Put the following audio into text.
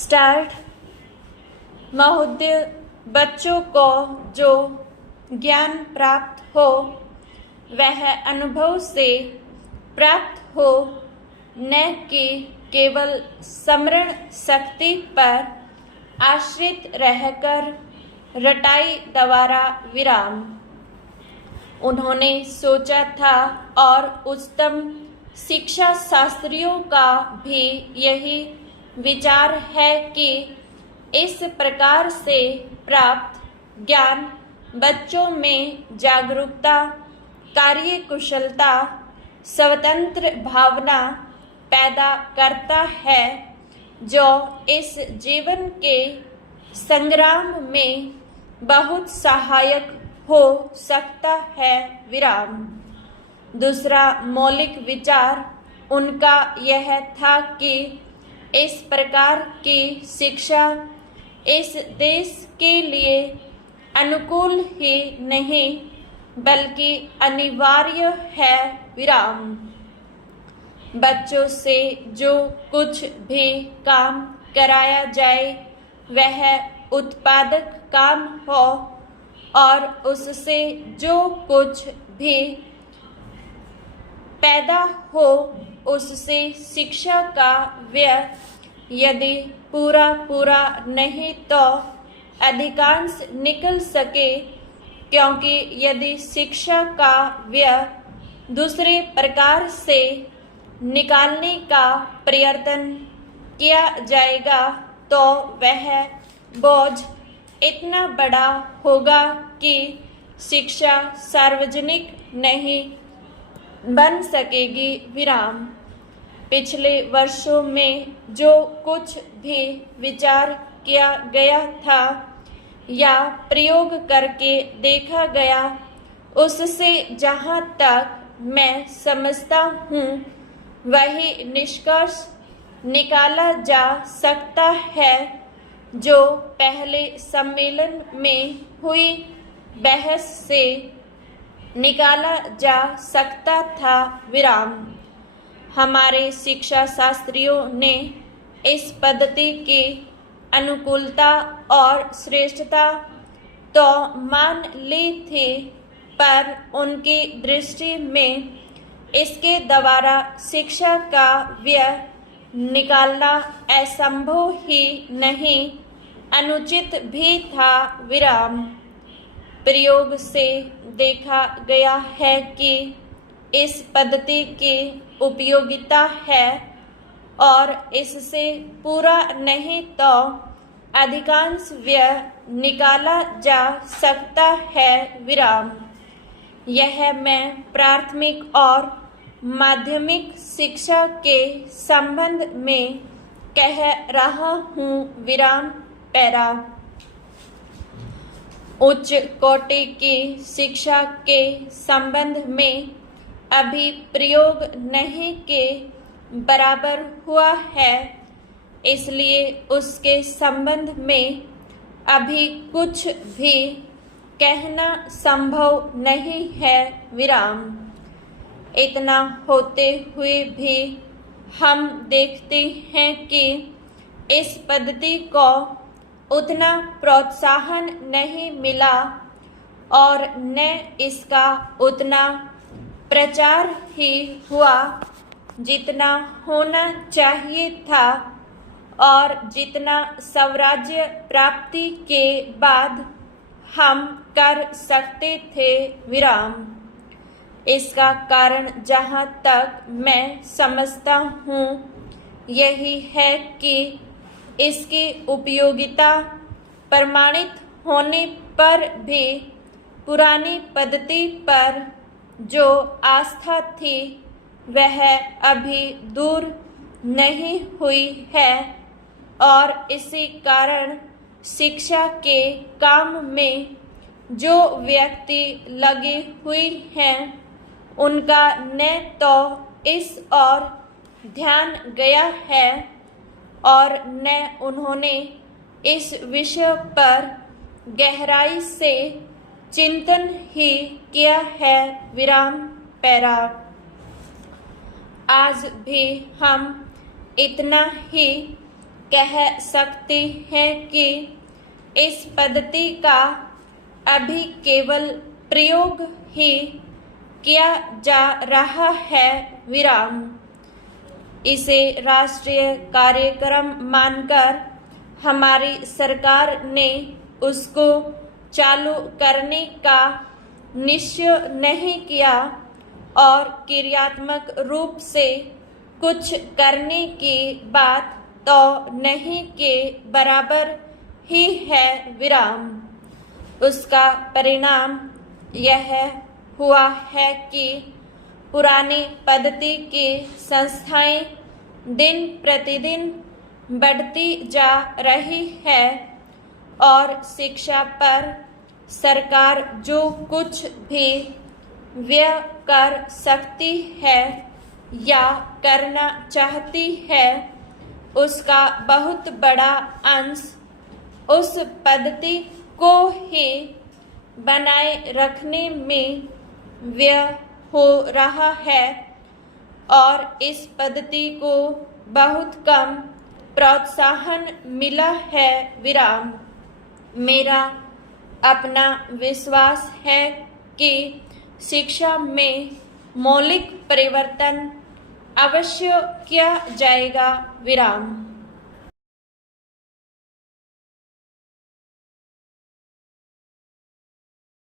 Start. महोदय, बच्चों को जो ज्ञान प्राप्त हो वह अनुभव से प्राप्त हो, न कि केवल स्मरण शक्ति पर आश्रित रहकर रटाई द्वारा विराम। उन्होंने सोचा था और उच्चतम शिक्षा शास्त्रियों का भी यही विचार है कि इस प्रकार से प्राप्त ज्ञान बच्चों में जागरूकता, कार्यकुशलता, स्वतंत्र भावना पैदा करता है, जो इस जीवन के संग्राम में बहुत सहायक हो सकता है। विराम। दूसरा मौलिक विचार उनका यह था कि इस प्रकार की शिक्षा इस देश के लिए अनुकूल ही नहीं बल्कि अनिवार्य है। विराम। बच्चों से जो कुछ भी काम कराया जाए वह उत्पादक काम हो और उससे जो कुछ भी पैदा हो उससे शिक्षा का व्यय यदि पूरा नहीं तो अधिकांश निकल सके, क्योंकि यदि शिक्षा का व्यय दूसरे प्रकार से निकालने का प्रयत्न किया जाएगा तो वह बोझ इतना बड़ा होगा कि शिक्षा सार्वजनिक नहीं बन सकेगी। विराम। पिछले वर्षों में जो कुछ भी विचार किया गया था या प्रयोग करके देखा गया, उससे जहाँ तक मैं समझता हूँ वही निष्कर्ष निकाला जा सकता है जो पहले सम्मेलन में हुई बहस से निकाला जा सकता था। विराम। हमारे शिक्षा शास्त्रियों ने इस पद्धति की अनुकूलता और श्रेष्ठता तो मान ली थी, पर उनकी दृष्टि में इसके द्वारा शिक्षा का व्यय निकालना असंभव ही नहीं, अनुचित भी था। विराम। प्रयोग से देखा गया है कि इस पद्धति की उपयोगिता है और इससे पूरा नहीं तो अधिकांश व्यय निकाला जा सकता है। विराम। यह मैं प्राथमिक और माध्यमिक शिक्षा के संबंध में कह रहा हूँ। विराम। पैरा। उच्च कोटि की शिक्षा के संबंध में अभी प्रयोग नहीं के बराबर हुआ है, इसलिए उसके संबंध में अभी कुछ भी कहना संभव नहीं है। विराम। इतना होते हुए भी हम देखते हैं कि इस पद्धति को उतना प्रोत्साहन नहीं मिला और न इसका उतना प्रचार ही हुआ जितना होना चाहिए था और जितना स्वराज्य प्राप्ति के बाद हम कर सकते थे। विराम। इसका कारण जहाँ तक मैं समझता हूँ यही है कि इसकी उपयोगिता प्रमाणित होने पर भी पुरानी पद्धति पर जो आस्था थी वह अभी दूर नहीं हुई है और इसी कारण शिक्षा के काम में जो व्यक्ति लगे हुए हैं उनका न तो इस ओर ध्यान गया है और न उन्होंने इस विषय पर गहराई से चिंतन ही किया है। विराम। पैरा। आज भी हम इतना ही कह सकते हैं कि इस पद्धति का अभी केवल प्रयोग ही किया जा रहा है विराम। इसे राष्ट्रीय कार्यक्रम मानकर हमारी सरकार ने उसको चालू करने का निश्चय नहीं किया और क्रियात्मक रूप से कुछ करने की बात तो नहीं के बराबर ही है विराम। उसका परिणाम यह हुआ है कि पुरानी पद्धति की संस्थाएं दिन प्रतिदिन बढ़ती जा रही है और शिक्षा पर सरकार जो कुछ भी व्यय कर सकती है या करना चाहती है उसका बहुत बड़ा अंश उस पद्धति को ही बनाए रखने में व्यय हो रहा है और इस पद्धति को बहुत कम प्रोत्साहन मिला है विराम। मेरा अपना विश्वास है कि शिक्षा में मौलिक परिवर्तन अवश्य किया जाएगा विराम।